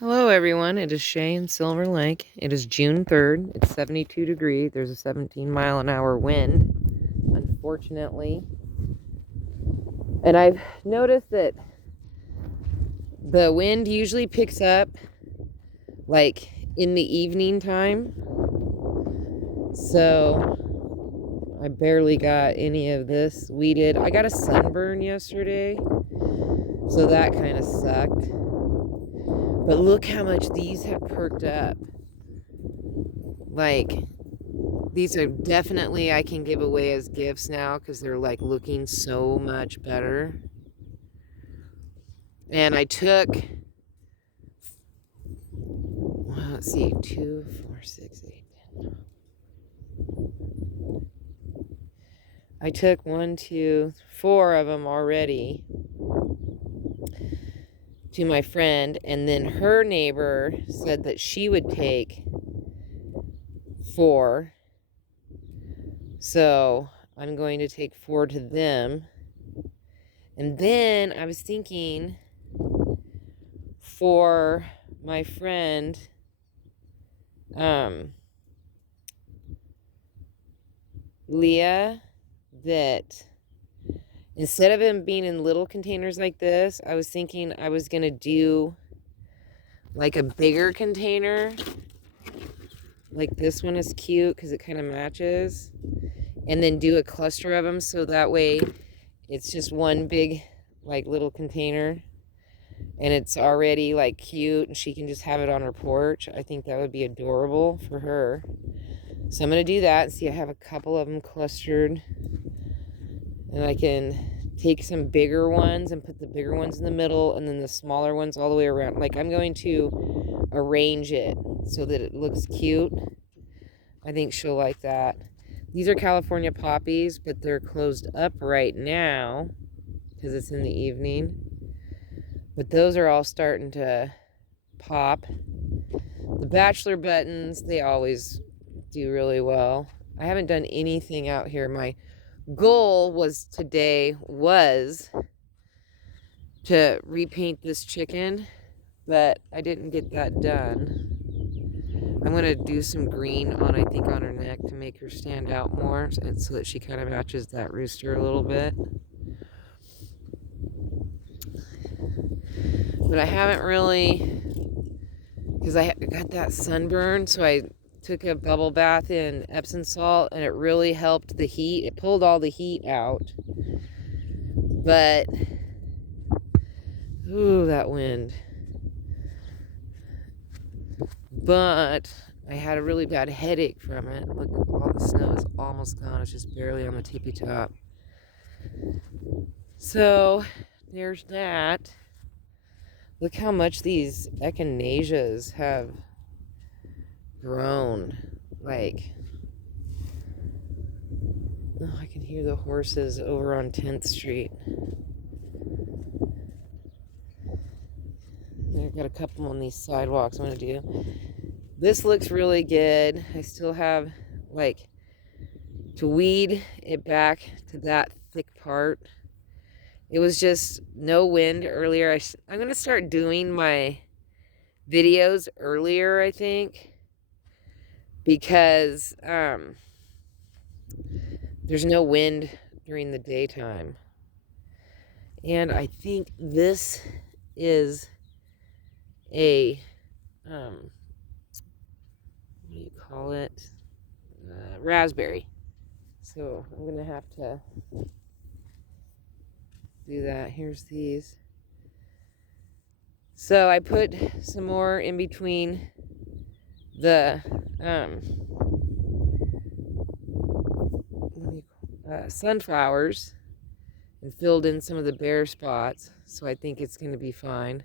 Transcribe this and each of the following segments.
Hello, everyone. It is Shay in Silver Lake. It is June 3rd. It's 72 degrees. There's a 17-mile-an-hour wind, unfortunately. And I've noticed that the wind usually picks up like in the evening time. So I barely got any of this weeded. I got a sunburn yesterday, so that kind of sucked. But look how much these have perked up. Like, these are definitely I can give away as gifts now because they're like looking so much better. And I took, well, let's see, 2, 4, 6, 8, 10. I took 1, 2, 4 of them already to my friend, and then her neighbor said that she would take 4. So I'm going to take 4 to them. And then I was thinking for my friend, Leah, that instead of them being in little containers like this, I was thinking I was going to do like a bigger container. Like this one is cute because it kind of matches. And then do a cluster of them so that way it's just one big like little container. And it's already like cute and she can just have it on her porch. I think that would be adorable for her. So I'm going to do that. See, I have a couple of them clustered. And I can take some bigger ones and put the bigger ones in the middle and then the smaller ones all the way around. Like, I'm going to arrange it so that it looks cute. I think she'll like that. These are California poppies, but they're closed up right now because it's in the evening. But those are all starting to pop. The bachelor buttons, they always do really well. I haven't done anything out here. My goal was to repaint this chicken, but I didn't get that done. I'm gonna do some green on, I think, on her neck to make her stand out more, and so that she kind of matches that rooster a little bit. But I haven't really, because I got that sunburn, so I took a bubble bath in Epsom salt, and it really helped the heat. It pulled all the heat out. But, ooh, that wind. But I had a really bad headache from it. Look, all the snow is almost gone. It's just barely on the tippy top. So there's that. Look how much these echinaceas have grown. Like, oh, I can hear the horses over on 10th Street. I've got a couple on these sidewalks I'm going to do. This looks really good. I still have, like, to weed it back to that thick part. It was just no wind earlier. I'm going to start doing my videos earlier, I think, because there's no wind during the daytime. And I think this is a, what do you call it? Raspberry. So I'm going to have to do that. Here's these. So I put some more in between the sunflowers and filled in some of the bare spots. So I think it's going to be fine.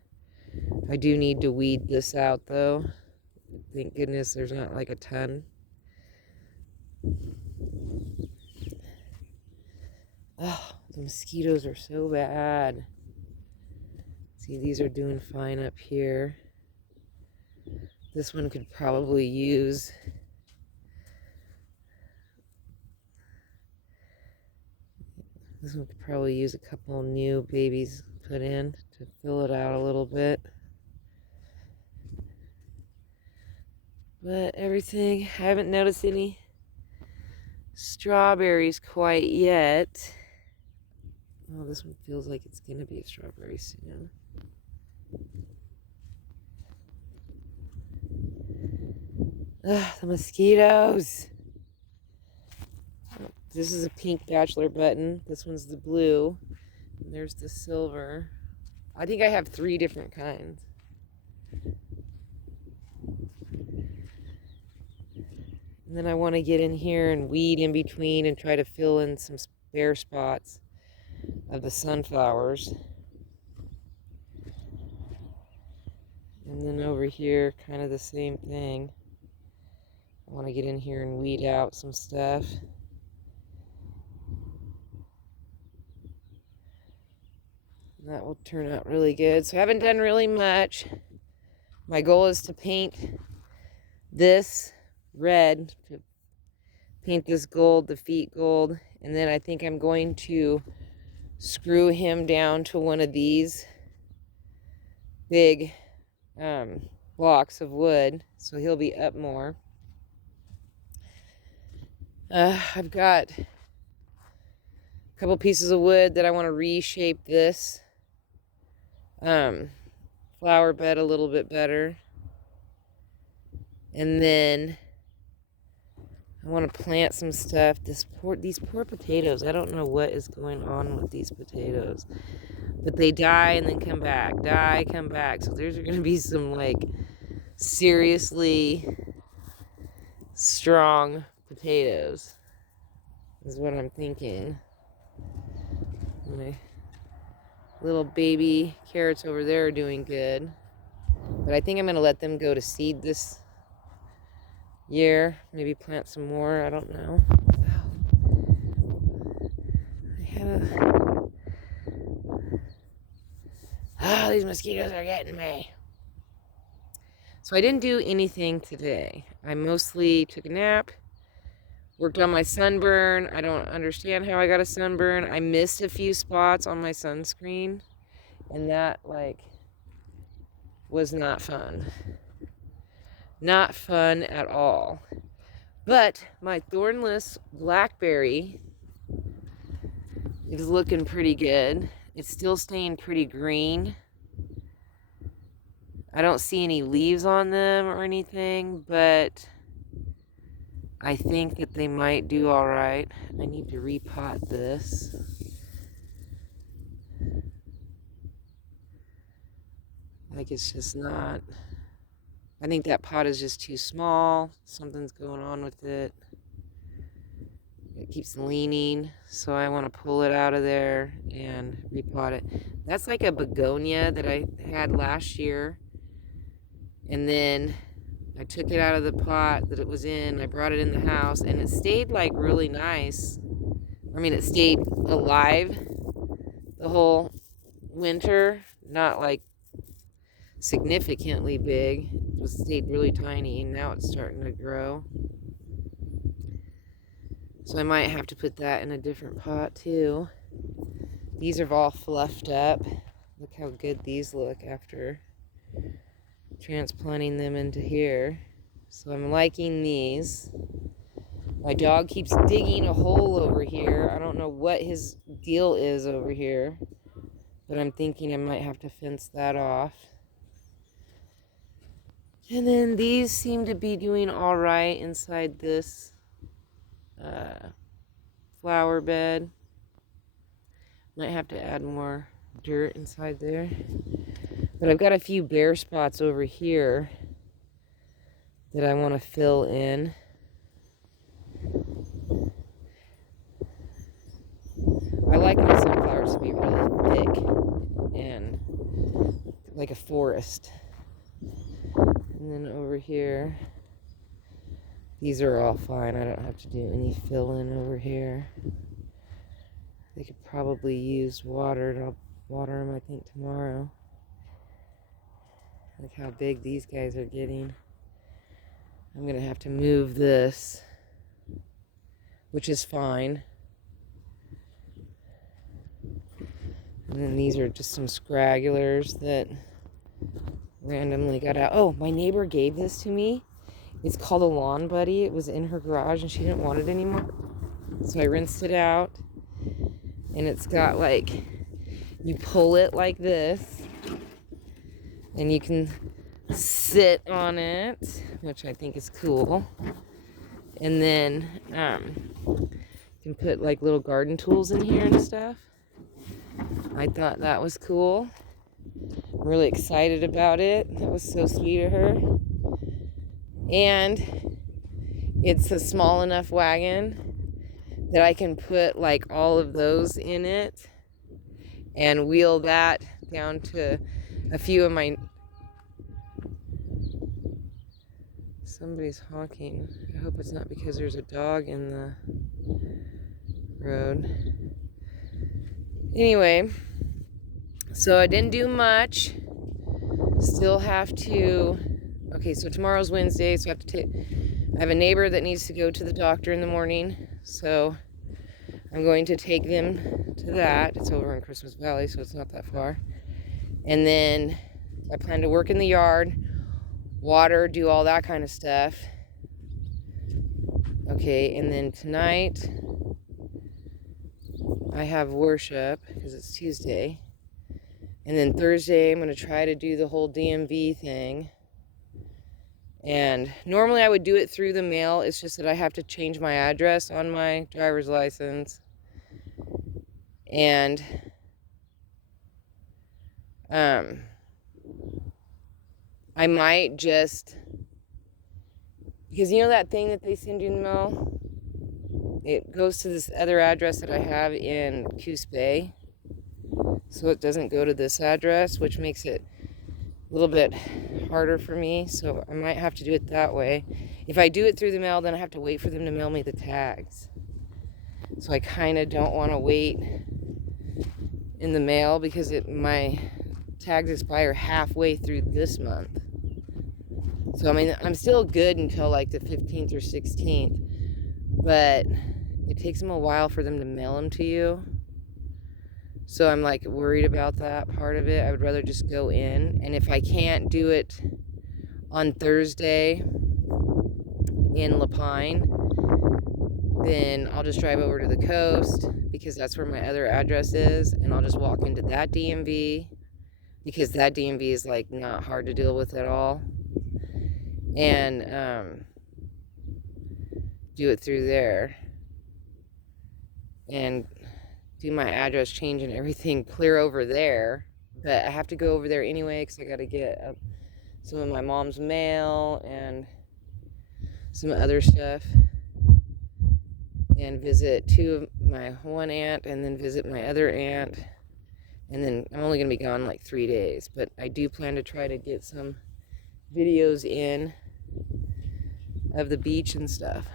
I do need to weed this out though. Thank goodness there's not like a ton. Oh, the mosquitoes are so bad. See, these are doing fine up here. This one could probably use a couple new babies put in to fill it out a little bit. But everything, I haven't noticed any strawberries quite yet. Oh, this one feels like it's gonna be a strawberry soon. Ugh, the mosquitoes. This is a pink bachelor button. This one's the blue. And there's the silver. I think I have 3 different kinds. And then I want to get in here and weed in between and try to fill in some bare spots of the sunflowers. And then over here, kind of the same thing. I want to get in here and weed out some stuff. And that will turn out really good. So I haven't done really much. My goal is to paint this red, to paint this gold, the feet gold, and then I think I'm going to screw him down to one of these big blocks of wood, so he'll be up more. I've got a couple pieces of wood that I want to reshape this flower bed a little bit better. And then I want to plant some stuff. These poor potatoes. I don't know what is going on with these potatoes. But they die and then come back. Die, come back. So there's going to be some, like, seriously strong potatoes. Is what I'm thinking. My little baby carrots over there are doing good. But I think I'm going to let them go to seed this year. Maybe plant some more. I don't know. These mosquitoes are getting me. So I didn't do anything today. I mostly took a nap, worked on my sunburn. I don't understand how I got a sunburn. I missed a few spots on my sunscreen, and that, like, was not fun. Not fun at all. But my thornless blackberry is looking pretty good. It's still staying pretty green. I don't see any leaves on them or anything, but I think that they might do all right. I need to repot this. Like, it's just not. I think that pot is just too small. Something's going on with it. It keeps leaning, so I want to pull it out of there and repot it. That's like a begonia that I had last year. And then I took it out of the pot that it was in. I brought it in the house, and it stayed, like, really nice. I mean, it stayed alive the whole winter. Not, like, significantly big. It just stayed really tiny, and now it's starting to grow. So I might have to put that in a different pot too. These are all fluffed up. Look how good these look after transplanting them into here. So I'm liking these. My dog keeps digging a hole over here. I don't know what his deal is over here, but I'm thinking I might have to fence that off. And then these seem to be doing all right inside this flower bed. Might have to add more dirt inside there. But I've got a few bare spots over here that I want to fill in. I like my sunflowers to be really thick and like a forest. And then over here, these are all fine. I don't have to do any fill-in over here. They could probably use water, and I'll water them, I think, tomorrow. Look how big these guys are getting. I'm going to have to move this, which is fine. And then these are just some scragglers that randomly got out. Oh, my neighbor gave this to me. It's called a Lawn Buddy. It was in her garage and she didn't want it anymore. So I rinsed it out. And it's got like, you pull it like this. And you can sit on it, which I think is cool. And then you can put like little garden tools in here and stuff. I thought that was cool. I'm really excited about it. That was so sweet of her. And it's a small enough wagon that I can put like all of those in it and wheel that down to a few of my... Somebody's honking. I hope it's not because there's a dog in the road. Anyway, so I didn't do much. Still have to... Okay, so tomorrow's Wednesday, so I have to take... I have a neighbor that needs to go to the doctor in the morning, so I'm going to take them to that. It's over in Christmas Valley, so it's not that far. And then I plan to work in the yard, water, do all that kind of stuff. Okay, and then tonight I have worship because it's Tuesday. And then Thursday I'm going to try to do the whole DMV thing. And normally I would do it through the mail. It's just that I have to change my address on my driver's license. And I might just, because you know that thing that they send you in the mail? It goes to this other address that I have in Coos Bay. So it doesn't go to this address, which makes it a little bit harder for me. So I might have to do it that way. If I do it through the mail, then I have to wait for them to mail me the tags. So I kind of don't want to wait in the mail because my tags expire halfway through this month. So, I mean, I'm still good until like the 15th or 16th, but it takes them a while for them to mail them to you. So I'm like worried about that part of it. I would rather just go in. And if I can't do it on Thursday in La Pine, then I'll just drive over to the coast because that's where my other address is. And I'll just walk into that DMV because that DMV is like not hard to deal with at all. And do it through there and do my address change and everything clear over there. But I have to go over there anyway because I got to get some of my mom's mail and some other stuff and visit my one aunt and then visit my other aunt. And then I'm only going to be gone like 3 days, but I do plan to try to get some videos in of the beach and stuff.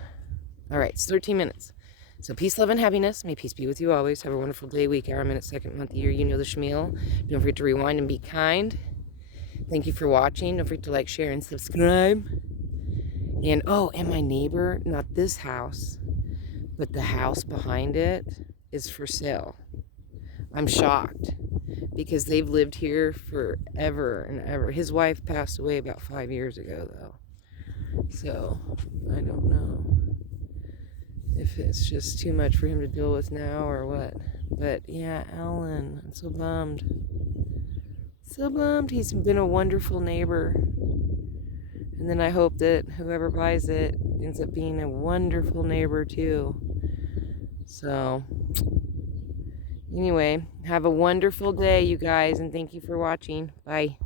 All right, it's 13 minutes. So peace, love, and happiness. May peace be with you always. Have a wonderful day, week, hour, minute, second, month, year. You know the schmeal. Don't forget to rewind and be kind. Thank you for watching. Don't forget to like, share, and subscribe. And, oh, and my neighbor, not this house, but the house behind it is for sale. I'm shocked because they've lived here forever and ever. His wife passed away about 5 years ago, though. So, I don't know if it's just too much for him to deal with now or what. But, yeah, Alan, I'm so bummed. So bummed. He's been a wonderful neighbor. And then I hope that whoever buys it ends up being a wonderful neighbor, too. So, anyway, have a wonderful day, you guys, and thank you for watching. Bye.